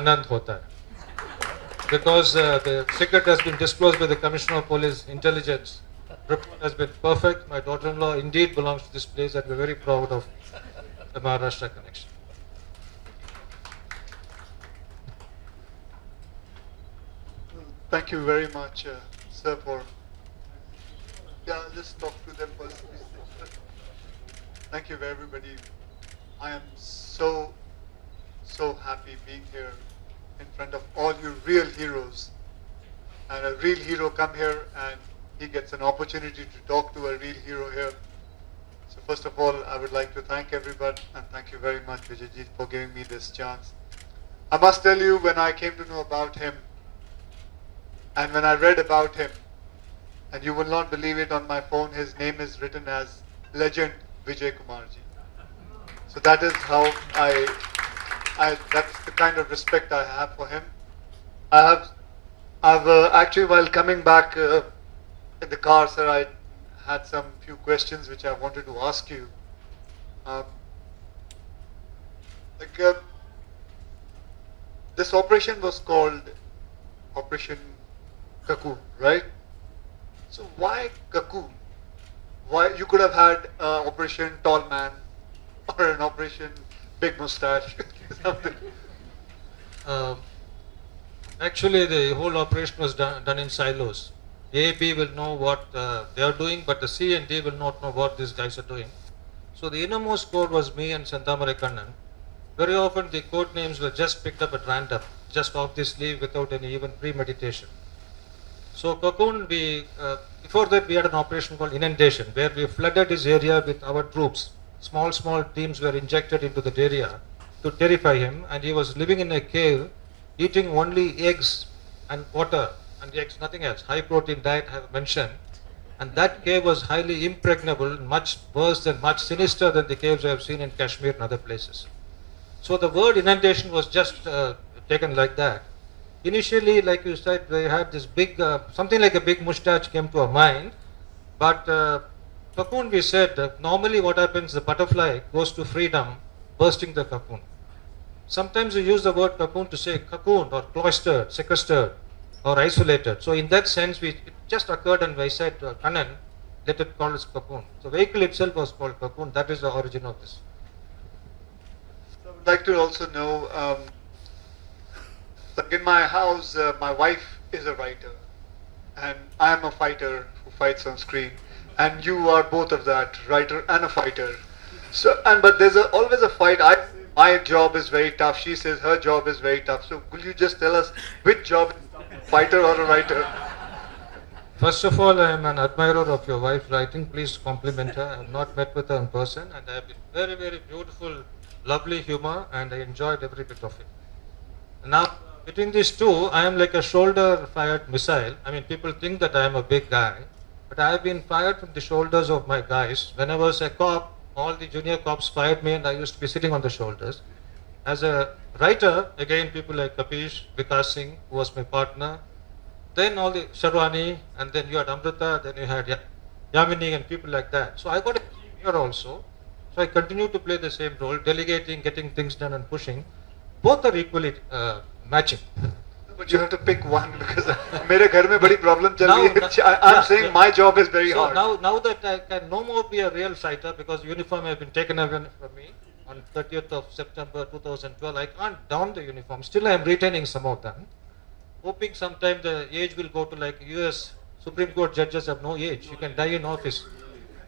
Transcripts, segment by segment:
आनंद होता है because the secret has been disclosed by the Commissioner of Police Intelligence. Report has been perfect. My daughter-in-law indeed belongs to this place, and we're very proud of the Maharashtra connection. Thank you very much, sir, for. Yeah, let's talk to them first. Thank you, everybody. I am so happy being here in front of all you real heroes. And a real hero come here and he gets an opportunity to talk to a real hero here. So first of all, I would like to thank everybody and thank you very much, Vijayji, for giving me this chance. I must tell you, when I came to know about him and when I read about him, and you will not believe it, on my phone his name is written as Legend Vijay Kumarji. So that is how that's the kind of respect I have for him. I've actually, while coming back in the car, sir, I had some few questions which I wanted to ask you. This operation was called Operation Cocoon, right? So why Cocoon? Why you could have had Operation Tall Man or an Operation Big Mustache, something. Actually, the whole operation was done in silos. A, B will know what they are doing, but the C and D will not know what these guys are doing. So the innermost code was me and Santhamare Kannan. Very often the code names were just picked up at random, just off the sleeve without any even premeditation. So Cocoon, before that we had an operation called Inundation, where we flooded this area with our troops. Small teams were injected into that area to terrify him, and he was living in a cave, eating only eggs and water, and eggs, nothing else. High protein diet I have mentioned. And that cave was highly impregnable, much worse and much sinister than the caves I have seen in Kashmir and other places. So the word inundation was just taken like that. Initially, like you said, they had this big, something like a big mustache came to our mind. But cocoon, we said, normally what happens, the butterfly goes to freedom, bursting the cocoon. Sometimes we use the word cocoon to say cocoon or cloistered, sequestered or isolated. So in that sense, it just occurred and I said, Kannan, let it call it cocoon. So vehicle itself was called cocoon. That is the origin of this. I would like to also know, like in my house, my wife is a writer, and I am a fighter who fights on screen, and you are both of that, writer and a fighter. So, but there's always a fight. My job is very tough. She says her job is very tough. So, will you just tell us which job, fighter or a writer? First of all, I am an admirer of your wife's writing. Please compliment her. I have not met with her in person, and I have been very beautiful, lovely humor, and I enjoyed every bit of it. Now, between these two, I am like a shoulder-fired missile. I mean, people think that I am a big guy, but I have been fired from the shoulders of my guys. When I was a cop, all the junior cops fired me, and I used to be sitting on the shoulders. As a writer, again, people like Kapish, Vikas Singh, who was my partner, then all the Sharwani, and then you had Amrita, then you had Yamini and people like that. So I got a here also. So I continue to play the same role, delegating, getting things done and pushing. Both are equally matching. But you have to pick one because मेरे घर में बड़ी problem चल रही है. I'm saying my job is very hard. Now that I can no more be a real fighter because uniform has been taken away from me on 30th of September 2012, I can't don the uniform. Still I am retaining some of them. Hoping sometime the age will go to like US Supreme Court judges have no age. You can die in office.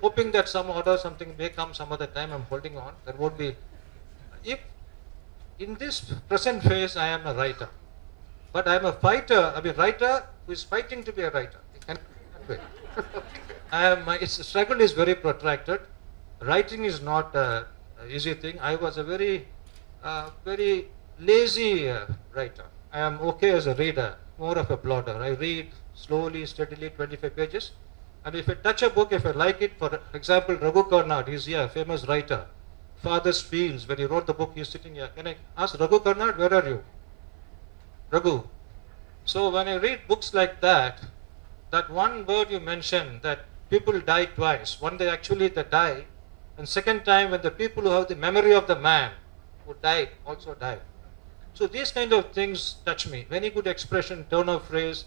Hoping that some order, something may come some other time. I'm holding on. There won't be. If in this present phase I am a writer, but I am a fighter. I mean, writer who is fighting to be a writer. It can be that way. Its struggle is very protracted. Writing is not an easy thing. I was a very lazy writer. I am okay as a reader, more of a plodder. I read slowly, steadily, 25 pages. And if I touch a book, if I like it, for example, Raghu Karnad, he's here, famous writer. Father's Fields, when he wrote the book, he's sitting here. Can I ask Raghu Karnad, where are you? Raghu. So when I read books like that, that one word you mentioned, that people die twice. One day actually they die, and second time when the people who have the memory of the man who died also die. So these kind of things touch me. Very good expression, turn of phrase,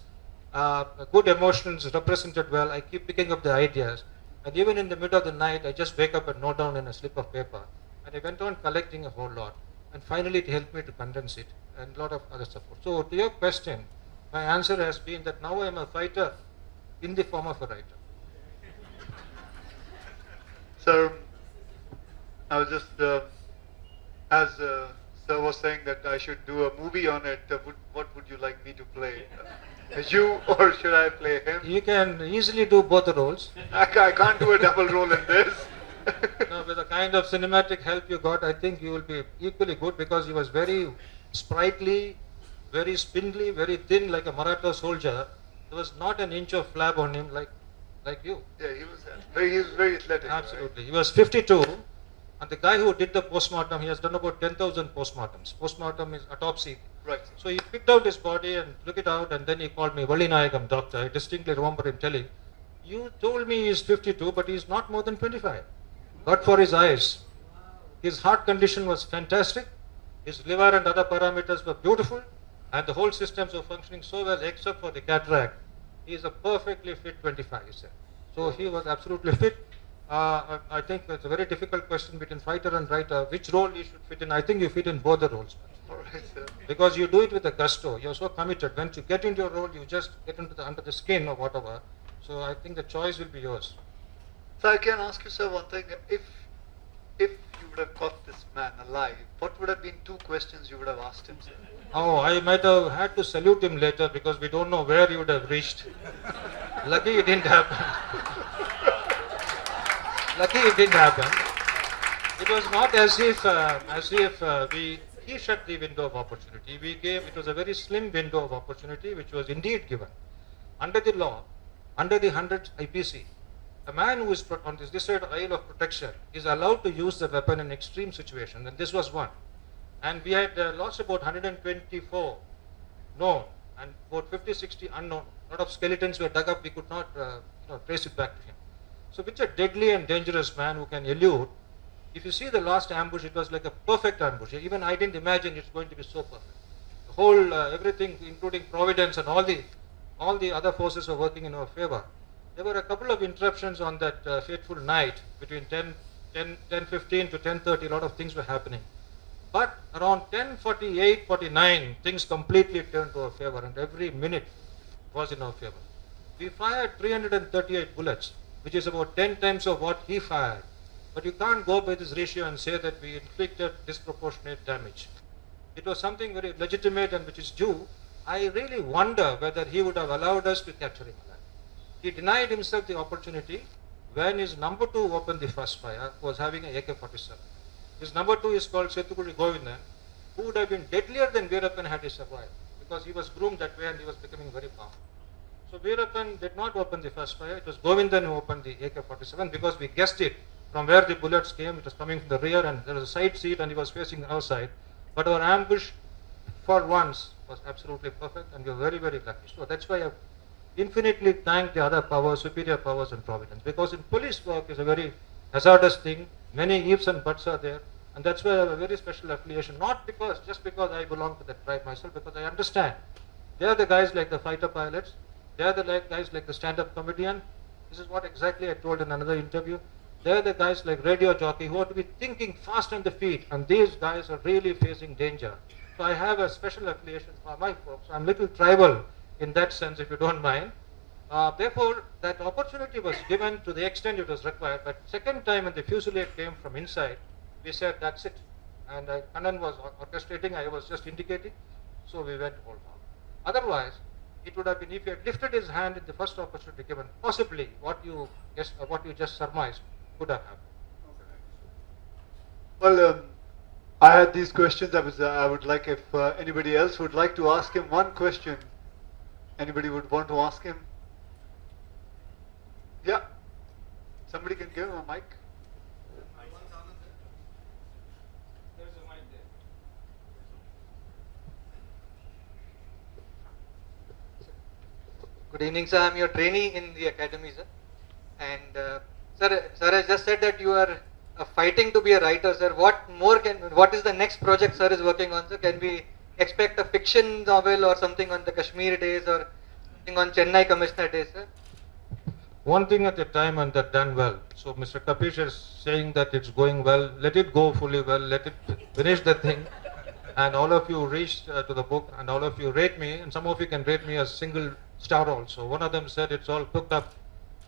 good emotions represented well. I keep picking up the ideas. And even in the middle of the night, I just wake up and note down in a slip of paper. And I went on collecting a whole lot. And finally, it helped me to condense it and a lot of other support. So to your question, my answer has been that now I am a fighter in the form of a writer. Sir, I was just, as Sir was saying that I should do a movie on it, what would you like me to play? You, or should I play him? You can easily do both the roles. I can't do a double role in this. No, with the kind of cinematic help you got, I think you will be equally good because he was very sprightly, very spindly, very thin like a Maratha soldier. There was not an inch of flab on him like you. Yeah, he was very athletic. Absolutely. He was 52, and the guy who did the postmortem, he has done about 10,000 postmortems. Postmortem is autopsy. Right. So he picked out his body and took it out, and then he called me Vallinayagam doctor. I distinctly remember him telling, "You told me he's 52, but he's not more than 25. God for his eyes. His heart condition was fantastic. His liver and other parameters were beautiful, and the whole systems were functioning so well, except for the cataract. He is a perfectly fit 25," he said. So he was absolutely fit. I think it's a very difficult question between fighter and writer. Which role you should fit in? I think you fit in both the roles. All right, sir. Because you do it with a gusto. You're so committed. When you get into your role, you just get into under the skin or whatever. So I think the choice will be yours. So I can ask you, sir, one thing. If you would have caught this man alive, what would have been two questions you would have asked him, sir? Oh, I might have had to salute him later because we don't know where he would have reached. Lucky it didn't happen. Lucky it didn't happen. It was not as if he shut the window of opportunity. It was a very slim window of opportunity which was indeed given. Under the law, under the 100 IPC, a man who is on this side aisle of protection is allowed to use the weapon in extreme situations, and this was one. And we had lost about 124 known and about 50, 60 unknown. A lot of skeletons were dug up, we could not trace it back to him. So which a deadly and dangerous man who can elude. If you see the last ambush, it was like a perfect ambush. Even I didn't imagine it's going to be so perfect. The whole, everything, including Providence and all the other forces were working in our favor. There were a couple of interruptions on that fateful night between 10:15 to 10:30. A lot of things were happening. But around 10:48, 49, things completely turned to our favor, and every minute was in our favor. We fired 338 bullets, which is about 10 times of what he fired. But you can't go by this ratio and say that we inflicted disproportionate damage. It was something very legitimate and which is due. I really wonder whether he would have allowed us to capture him alive. He denied himself the opportunity when his number 2 opened the first fire, who was having an AK-47. His number 2 is called Sethukudu Govindan, who would have been deadlier than Veerappan had he survived, because he was groomed that way and he was becoming very powerful. So Veerappan did not open the first fire. It was Govindan who opened the AK-47 because we guessed it from where the bullets came. It was coming from the rear and there was a side seat and he was facing our side. But our ambush for once was absolutely perfect and we were very, very lucky. So that's why I infinitely thank the other powers, superior powers and Providence, because in police work is a very hazardous thing. Many ifs and buts are there, and that's why I have a very special affiliation, not just because I belong to that tribe myself, because I understand they are the guys like the fighter pilots, they are the guys like the stand-up comedian. This is what exactly I told in another interview. They are the guys like radio jockey who have to be thinking fast on the feet, and these guys are really facing danger. So I have a special affiliation for my folks. I'm a little tribal in that sense, if you don't mind. Therefore, that opportunity was given to the extent it was required. But second time when the fusillade came from inside, we said that's it. And Kannan was orchestrating, I was just indicating. So we went all down. Otherwise, it would have been, if he had lifted his hand in the first opportunity given, possibly what you just surmised could have happened. Well, I had these questions. I would like if anybody else would like to ask him one question. Anybody would want to ask him? Yeah. Somebody can give him a mic. Good evening, sir. I am your trainee in the academy, sir. And sir has just said that you are fighting to be a writer, sir. What is the next project sir is working on, sir? Can we expect a fiction novel or something on the Kashmir days or something on Chennai Commissioner days, sir? One thing at a time and that done well. So Mr. Kapish is saying that it's going well. Let it go fully well. Let it finish the thing. And all of you reached to the book and all of you rate me. And some of you can rate me as single star also. One of them said it's all cooked up.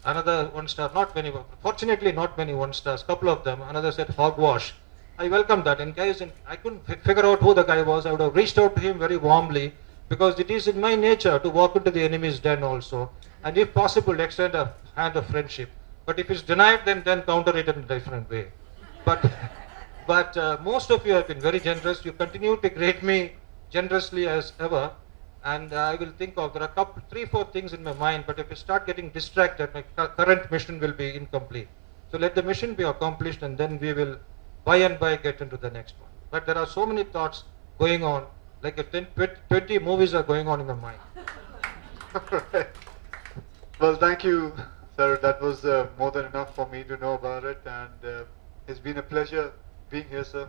Another one star, not many. Fortunately, not many one stars. Couple of them. Another said hogwash. I welcome that. In case I couldn't figure out who the guy was, I would have reached out to him very warmly because it is in my nature to walk into the enemy's den also, and if possible, extend a hand of friendship. But if it's denied, then counter it in a different way. But most of you have been very generous. You continue to grade me generously as ever, and I will think of, there are three, four things in my mind, but if I start getting distracted, my current mission will be incomplete. So let the mission be accomplished, and then we will by and by get into the next one. But there are so many thoughts going on, like 20 movies are going on in my mind. Right. Well, thank you, sir. That was more than enough for me to know about it, and it's been a pleasure being here, sir.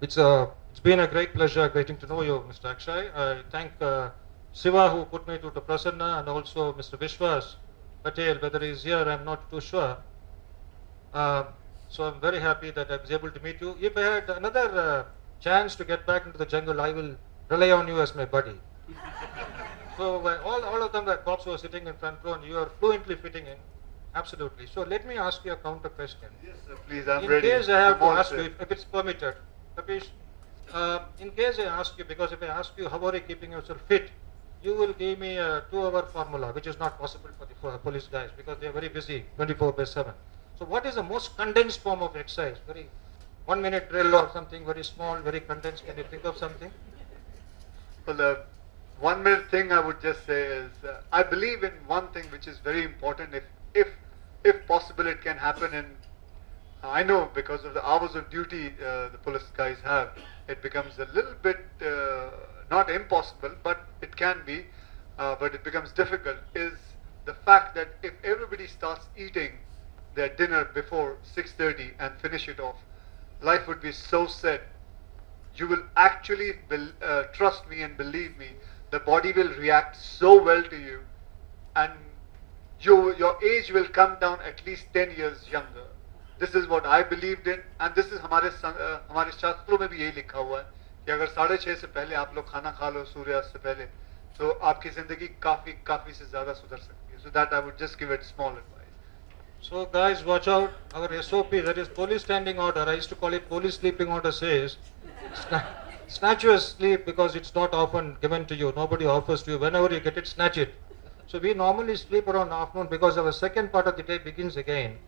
It's been a great pleasure getting to know you, Mr. Akshay. I thank Siva who put me to the Prasanna, and also Mr. Vishwas Patel. Whether he's here, I'm not too sure. So I'm very happy that I was able to meet you. If I had another chance to get back into the jungle, I will rely on you as my buddy. So all of them, the cops were sitting in front row, and you are fluently fitting in. Absolutely. So let me ask you a counter question. Yes, sir. Please, I'm In ready. case I have I'm to all ask set. you, if it's permitted, Kapish, in case I ask you, because if I ask you how are you keeping yourself fit, you will give me a 2-hour formula, which is not possible for the police guys because they are very busy 24/7. So what is the most condensed form of exercise? Very 1-minute drill or something very small, very condensed. Can you think of something? Well, the 1 minute thing I would just say is I believe in one thing which is very important. If possible, it can happen in. I know because of the hours of duty the police guys have, it becomes a little bit not impossible, but it can be, but it becomes difficult. Is the fact that if everybody starts eating their dinner before 6:30 and finish it off, life would be so set. You will actually trust me and believe me, the body will react so well to you, and your age will come down at least 10 years younger. This is what I believed in, and this is हमारे शास्त्रों में भी यही लिखा हुआ है कि अगर 6:30 से पहले आप लोग खाना खा लो सूर्यास्त से पहले, तो आपकी जिंदगी काफी से ज्यादा सुधर सकती है. So that I would just give it small advice. So guys, watch out. Our SOP, that is police standing order, I used to call it police sleeping order, says snatch your sleep because it's not often given to you. Nobody offers to you. Whenever you get it, snatch it. So we normally sleep around afternoon because our second part of the day begins again.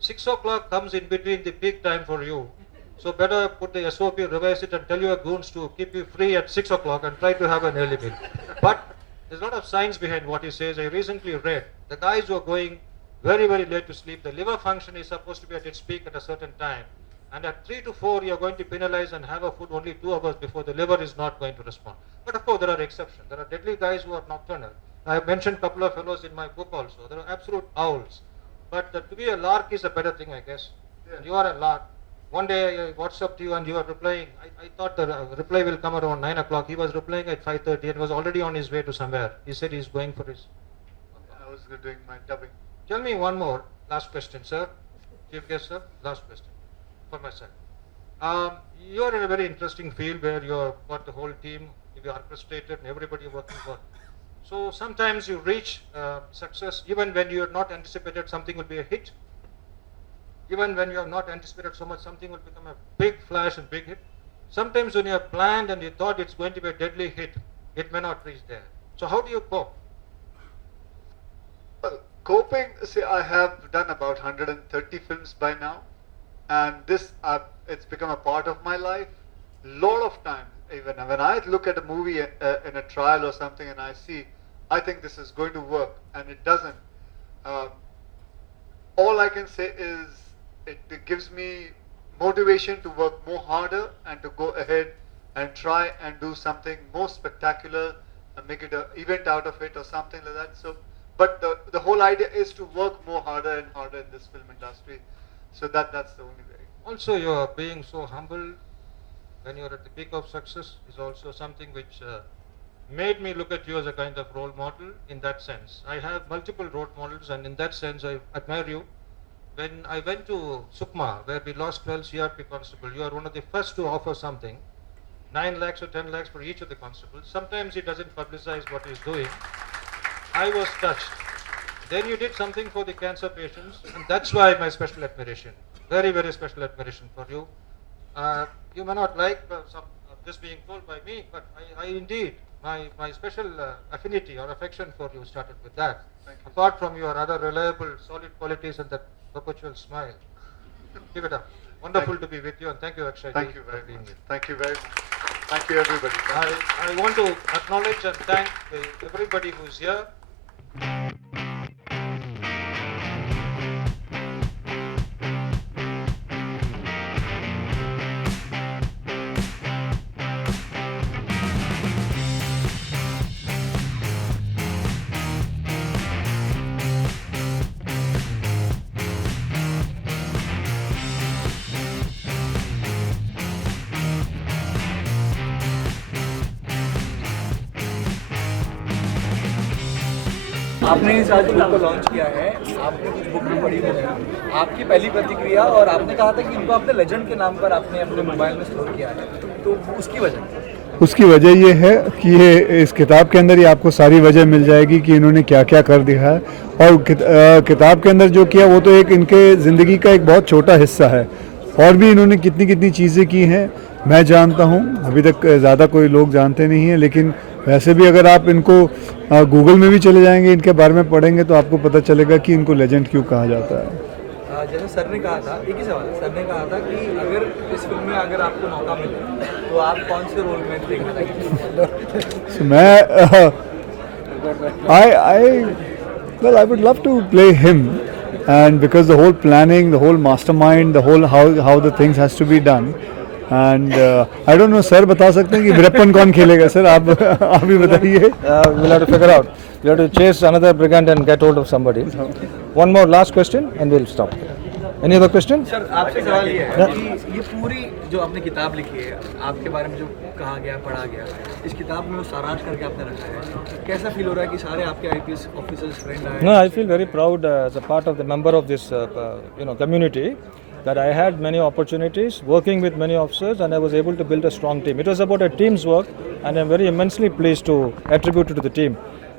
6 o'clock comes in between the peak time for you. So better put the SOP, revise it, and tell your goons to keep you free at 6 o'clock and try to have an early meal. But there's a lot of science behind what he says. I recently read the guys who are going very, very late to sleep, the liver function is supposed to be at its peak at a certain time. And at 3 to 4, you're going to penalize and have a food only 2 hours before the liver is not going to respond. But of course, there are exceptions. There are deadly guys who are nocturnal. I have mentioned a couple of fellows in my book also. There are absolute owls. But to be a lark is a better thing, I guess. Yeah. And you are a lark. One day I WhatsApped you and you are replying. I thought the reply will come around 9 o'clock. He was replying at 5:30 and was already on his way to somewhere. He said he's going for his. I was doing my dubbing. Tell me one more. Last question, sir. Chief guest, sir. Last question for myself. You're in a very interesting field where you've got the whole team, you're orchestrated, and everybody working for. So sometimes you reach success even when you have not anticipated something will be a hit. Even when you have not anticipated so much, something will become a big flash and big hit. Sometimes when you have planned and you thought it's going to be a deadly hit, it may not reach there. So how do you cope? Well, coping, see, I have done about 130 films by now, and this it's become a part of my life. Lot of times, even when I look at a movie in a trial or something, and I see, I think this is going to work, and it doesn't. All I can say is it gives me motivation to work more harder and to go ahead and try and do something more spectacular and make it an event out of it or something like that. So, but the whole idea is to work more harder and harder in this film industry. So that's the only way. Also, you are being so humble, when you're at the peak of success is also something which made me look at you as a kind of role model in that sense. I have multiple role models, and in that sense I admire you. When I went to Sukma, where we lost 12 CRP constables, you are one of the first to offer something, 9 lakhs or 10 lakhs for each of the constables. Sometimes he doesn't publicize what he's doing. I was touched. Then you did something for the cancer patients, and that's why my special admiration, very, very special admiration for you. You may not like this being told by me, but I indeed, my special affinity or affection for you started with that. Apart from your other reliable, solid qualities and that perpetual smile. Give it up. Wonderful to be with you, and thank you, Akshay. Thank you very much. Thank you very much. Thank you, everybody. I want to acknowledge and thank everybody who's here. आपने इस आज book को launch किया है, आपने कुछ book भी पढ़ी होगी, आपकी पहली प्रतिक्रिया, और आपने कहा था कि इनको आपने लेजेंड के नाम पर आपने अपने मोबाइल में स्टोर किया है, तो उसकी वजह ये है कि ये इस किताब के अंदर ही आपको सारी वजह मिल जाएगी कि इन्होंने क्या क्या कर दिया है, और किताब के अंदर जो किया वो तो एक इनके ज़िंदगी का एक बहुत छोटा हिस्सा है, और भी इन्होंने कितनी कितनी चीज़ें की हैं मैं जानता हूँ, अभी तक ज़्यादा कोई लोग जानते नहीं हैं, लेकिन वैसे भी अगर आप इनको गूगल में भी चले जाएंगे, इनके बारे में पढ़ेंगे तो आपको पता चलेगा कि इनको लेजेंड क्यों कहा जाता है। जैसे सर ने कहा था, एक ही सवाल है, सर ने कहा था कि अगर इस फिल्म में अगर आपको मौका मिले तो आप कौन से रोल में देखना चाहेंगे? Well, I would love to play him, and because the whole planning, the whole mastermind, the whole how the things has to be done. And I don't know, sir बता सकते हैं कि वीरप्पन कौन खेलेगा? सर आप ही बताइए. We'll have to figure out. We have to chase another brigand and get hold of somebody. One more last question and we'll stop. Any other question? Sir आपसे सवाल ये है कि ये पूरी जो आपने किताब लिखी है, आपके बारे में जो कहा गया, पढ़ा गया, इस किताब में वो सारांश करके आपने रखा है, कैसा फील हो रहा है कि सारे आपके IPS ऑफिसर्स फ्रेंड आए? No, I feel very proud as a part of the member of this community, that I had many opportunities working with many officers and I was able to build a strong team. It was about a team's work and I'm very immensely pleased to attribute it to the team.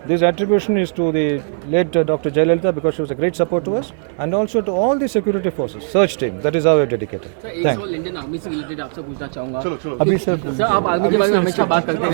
This attribution is to the late Dr. Jayalalitha because she was a great support to us, and also to all the security forces, search team. That is how we are dedicated. Thanks. Indian army से related आपसे पूछना चाहूँगा। अभी sir आप army के बारे में हमेशा बात करते हैं।